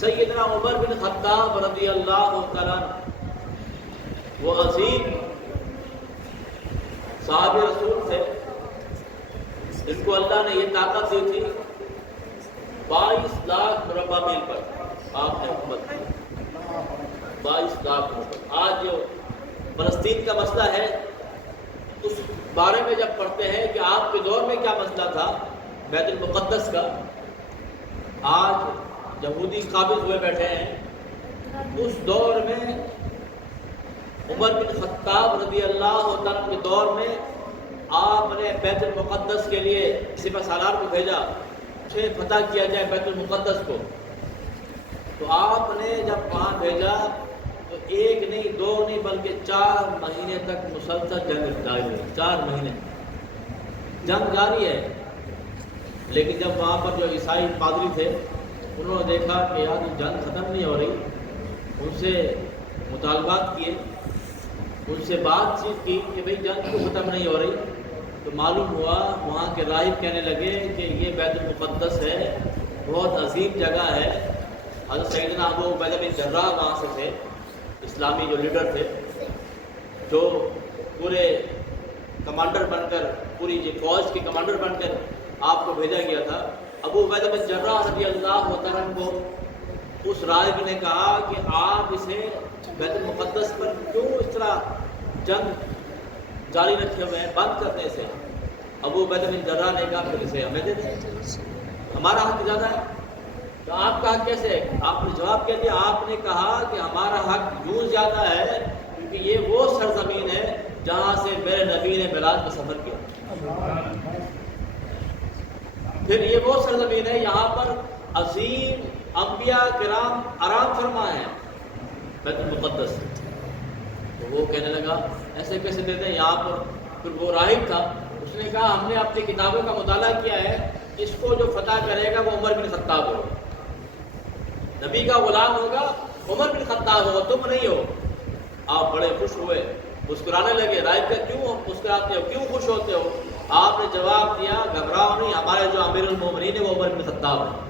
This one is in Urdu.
سیدنا عمر بن خطاب رضی اللہ تعالیٰ وہ عظیم صحابی رسول تھے جن کو اللہ نے یہ طاقت دی تھی 22 لاکھ مربع میل پر آپ نے حکومت کی 22 لاکھ مربع۔ آج جو فلسطین کا مسئلہ ہے اس بارے میں جب پڑھتے ہیں کہ آپ کے دور میں کیا مسئلہ تھا بیت المقدس کا، آج یہودی قابض ہوئے بیٹھے ہیں، اس دور میں عمر بن خطاب رضی اللہ تعالیٰ کے دور میں آپ نے بیت المقدس کے لیے سپہ سالار کو بھیجا اسے فتح کیا جائے بیت المقدس کو۔ تو آپ نے جب وہاں بھیجا تو ایک نہیں دو نہیں بلکہ 4 مہینے تک مسلسل جنگ جاری ہے۔ 4 مہینے جنگ جاری ہے، لیکن جب وہاں پر جو عیسائی پادری تھے انہوں نے دیکھا کہ یار یہ جنگ ختم نہیں ہو رہی، ان سے مطالبات کیے، ان سے بات چیت کی کہ بھئی جنگ کو ختم نہیں ہو رہی، تو معلوم ہوا وہاں کے راہب کہنے لگے کہ یہ بیت المقدس ہے، بہت عظیم جگہ ہے۔ حضرت سیدنا ابو عبیدہ بن جراح وہاں سے تھے، اسلامی جو لیڈر تھے، جو پورے کمانڈر بن کر پوری فوج کے کمانڈر بن کر آپ کو بھیجا گیا تھا۔ ابو عبیدہ بن جراح رضی اللہ تعالیٰ کو اس راہب نے کہا کہ آپ اسے بیت المقدس پر کیوں اس طرح جنگ جاری رکھے ہوئے ہیں، بند کرنے سے؟ ابو عبیدہ بن جراح نے کہا پھر اسے ہمیں دے دیں، ہمارا حق زیادہ ہے۔ تو آپ کا حق کیسے ہے؟ آپ نے جواب کیا دیا، آپ نے کہا کہ ہمارا حق یوں زیادہ ہے کیونکہ یہ وہ سرزمین ہے جہاں سے میرے نبی نے معراج کا سفر کیا، پھر یہ وہ سرزمین ہے یہاں پر عظیم انبیاء کرام آرام فرما ہیں بیت المقدس۔ تو وہ کہنے لگا ایسے کیسے دے دیں یہاں پر؟ پھر وہ راہب تھا، اس نے کہا ہم نے اپنی کتابوں کا مطالعہ کیا ہے، اس کو جو فتح کرے گا وہ عمر بن خطاب ہوگا، نبی کا غلام ہوگا، عمر بن خطاب ہوگا، تم نہیں ہو۔ آپ بڑے خوش ہوئے، مسکرانے لگے۔ راہب کا کیوں مسکراتے ہو، کیوں خوش ہوتے ہو؟ آپ نے جواب دیا گھبراؤ نہیں، ہمارے جو امیر المومنین ہے وہ عمر بن خطاب ہے۔